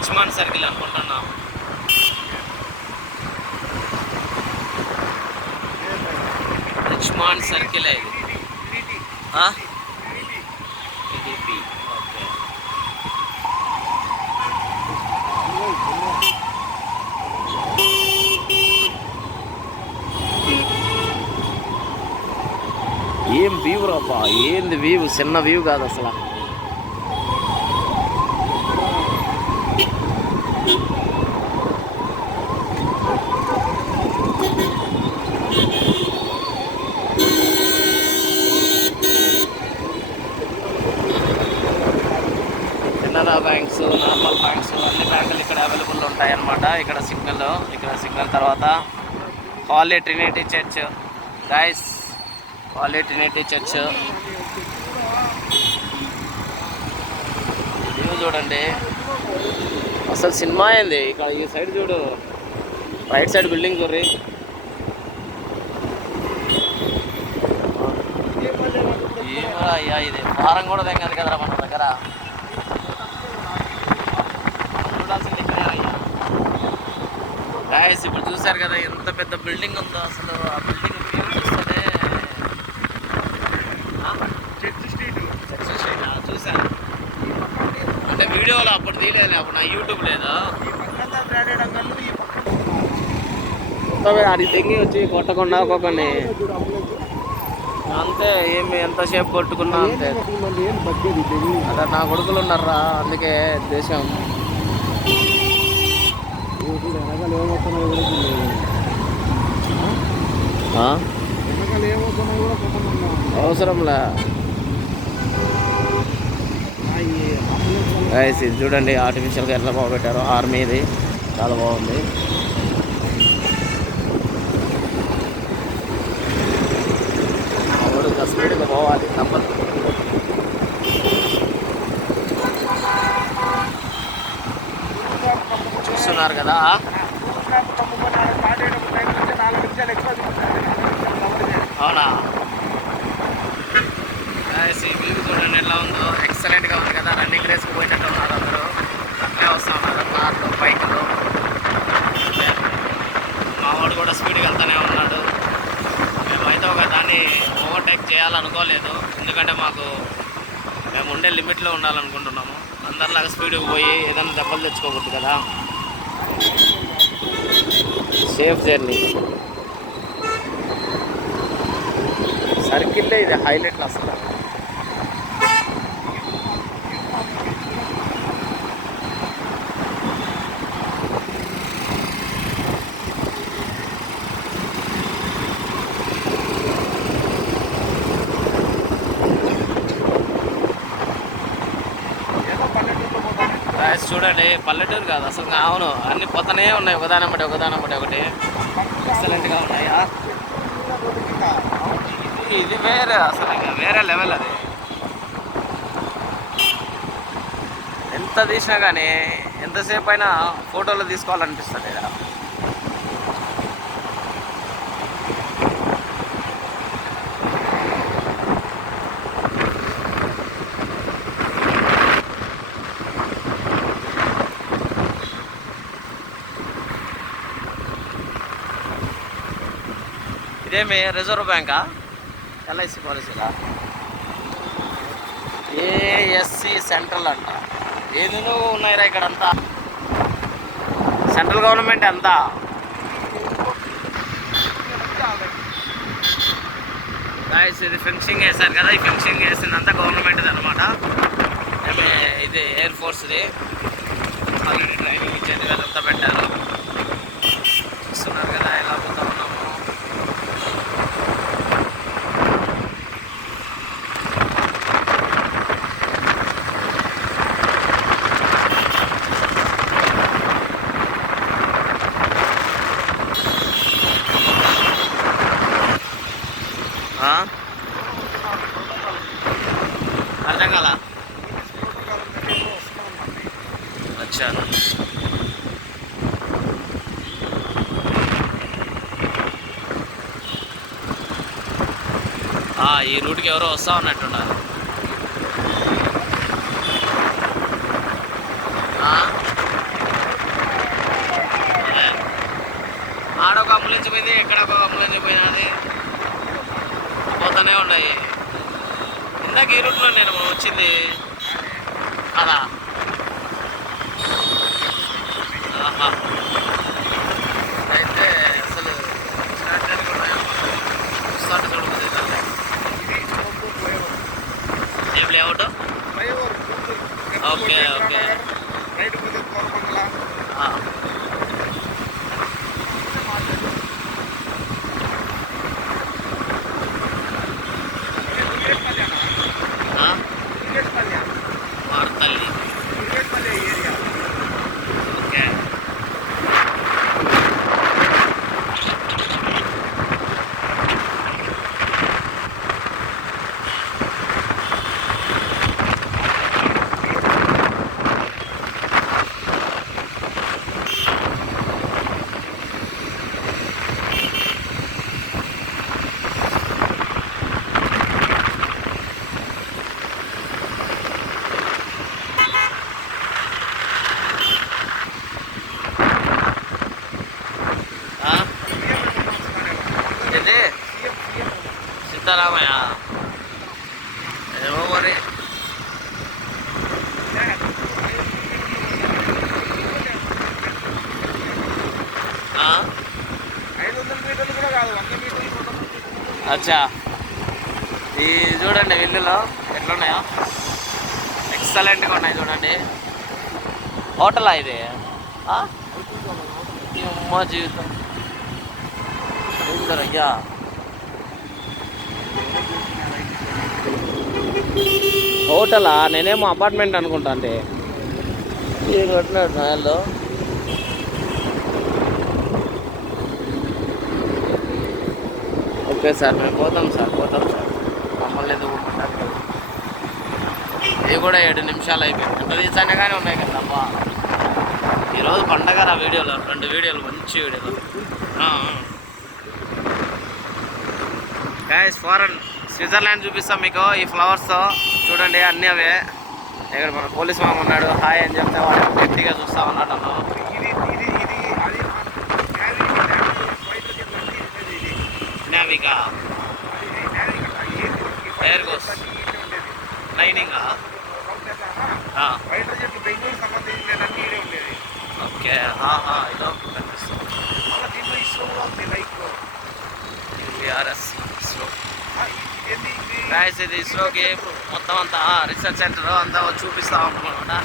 కదా ఇది రిచ్మాండ్ సర్కిల్ అనుకుంటున్నాం రిచ్మాండ్ సర్కిల్ ఇది ఆ? ఇది ఓకే ఏం వ్యూ రాపా ఏంది వ్యూ చిన్న వ్యూ కాదు అసలు సిగ్నల్ ఇక్కడ సిగ్నల్ తర్వాత Holy Trinity Church. Guys Holy Trinity Church. View చూడండి. అసలు సినిమా అయింది ఇక్కడ ఈ సైడ్ చూడు. రైట్ సైడ్ బిల్డింగ్ చూర్రి. ఏమరా అయ్యా ఇది భారం కూడా తెగదు కదరా మన దగ్గర చూడాల్సింది ఇక్కడే అయ్యా గాయస్ ఇప్పుడు చూసారు కదా ఎంత పెద్ద బిల్డింగ్ ఉందో అసలు. ఆ బిల్డింగ్ వ్యూ చూస్తే చర్చ్ స్ట్రీట్ ఆ, చూశాను. అంటే వీడియోలో అప్పుడు తీయలేదు అప్పుడు నా యూట్యూబ్ లేదా? అది తెంగి వచ్చి కొట్టకుండా ఒక్కొక్కరిని. అంతే ఏమి ఎంతసేపు కొట్టుకున్నా అంతే. అదే నా కొడుకులు ఉన్నారా అందుకే దేశం. అవసరంలే? గైస్ ఇది చూడండి ఆర్టిఫిషియల్గా ఎట్లా బాగుపెట్టారో. ఆర్మీది చాలా బాగుంది. ఎవరు ఇంకా స్పీడ్గా పోవాలి తప్పదు. చూస్తున్నారు కదా? అవునా ఈ వ్యూ చూడండి ఎలా ఉందో. ఎక్సలెంట్గా ఉంది కదా. రన్నింగ్ రేస్కి పోయినట్టు ఉన్నారు అందరూ. అట్లే వస్తూ ఉన్నారు. కార్లు బైక్లు మా వాడు కూడా స్పీడ్గా వెళ్తూనే ఉన్నాడు. మేమైతే ఒక దాన్ని ఓవర్టేక్ చేయాలనుకోలేదు. ఎందుకంటే మాకు మేము ఉండే లిమిట్లో ఉండాలనుకుంటున్నాము. అందరిలాగా స్పీడ్కి పోయి ఏదైనా దెబ్బలు తెచ్చుకోకూడదు కదా. సేఫ్ జర్నీ సర్కిల్లే ఇది హైలైట్ అసలు. చూడండి పల్లెటూరు కాదు అసలు అవును అన్ని పోతనే ఉన్నాయి ఒకదానం బట్టి ఒకదానం బట్టి ఒకటి ఎక్సలెంట్గా ఉన్నాయా ఇది ఇది వేరే అసలు ఇంకా వేరే లెవెల్ అది. ఎంత తీసినా కానీ ఎంతసేపు అయినా ఫోటోలు తీసుకోవాలనిపిస్తుంది ఇక్కడ ఇదేమి రిజర్వ్ బ్యాంకా? ఎల్ఐసి పాలసీలా? ఏఎస్సి సెంట్రల్ అంట. ఏదేదో ఉన్నాయిరా ఇక్కడ అంతా సెంట్రల్ గవర్నమెంట్ అంతా గాయస్ ఇది ఫెన్సింగ్ వేశారు కదా ఈ ఫెన్సింగ్ వేసిందంతా గవర్నమెంట్ అనమాట ఇది ఎయిర్ ఫోర్స్ది ఆల్రెడీ ట్రైనింగ్ ఇచ్చేది వీళ్ళంతా పెట్టారు. చూస్తున్నారు కదా. అర్థం కదా అచ్చా. ఈ రూట్కి ఎవరో వస్తా ఉన్నట్టున్నారు. ఆడొక అంబులెన్స్ పోయింది ఎక్కడ ఒక అంబులెన్స్ పోయినది. పోతూనే ఉన్నాయి. ఇందాక ఈ రూట్లో నేను వచ్చింది. అలా. అయితే అసలు చూస్తుంటే ఏం లేఅవుట్? Okay, okay. రైట్ పోతే కోరమంగళ ఆ. ఆ? వార్తల్లి ఏరియా ఓకే ఆ? ఇది సీతారామయ్య ఏమో మరి ఆ? ఐదు వందల మీటర్లు కూడా కాదు వంద మీటర్లు మీటర్లు అచ్చా ఈ చూడండి విల్లులో ఎట్లున్నాయో ఎక్సలెంట్గా ఉన్నాయి చూడండి హోటలా ఇది అమ్మ జీవితం అయ్యా హోటలా? నేనేమో అపార్ట్మెంట్ అనుకుంటా అంటే. ఇది కట్టినాడు నాయల్లో ఓకే సార్ మేము పోతాం సార్ పోతాం సార్. మమ్మల్ని ఎందుకు ఊరుకుంటారు? ఇవి కూడా ఏడు నిమిషాలు అయిపోయింది. ఎంత తీసానగానే ఉన్నాయి కదా అబ్బా ఈరోజు పండగ రా వీడియోలో. రెండు వీడియోలు మంచి వీడియోలు. గాయస్ ఫారెన్ స్విట్జర్లాండ్ చూపిస్తాం మీకు. ఈ ఫ్లవర్స్తో చూడండి అన్నీ అవే. ఇక్కడ మన పోలీస్ మామ ఉన్నాడు. హాయ్ అని చెప్తే వాడు గట్టిగా చూస్తా ఉన్నాడు అన్న. నావికా. Air goes. Lining okay. ఇదో కనిపిస్తుంది. దీంట్లో ఉంది లైక్ విఆర్ఎస్ గాయస్ ఇది ఇస్రోకి మొత్తం అంతా రీసెర్చ్ సెంటర్ అంతా చూపిస్తా ఉంటున్నాం.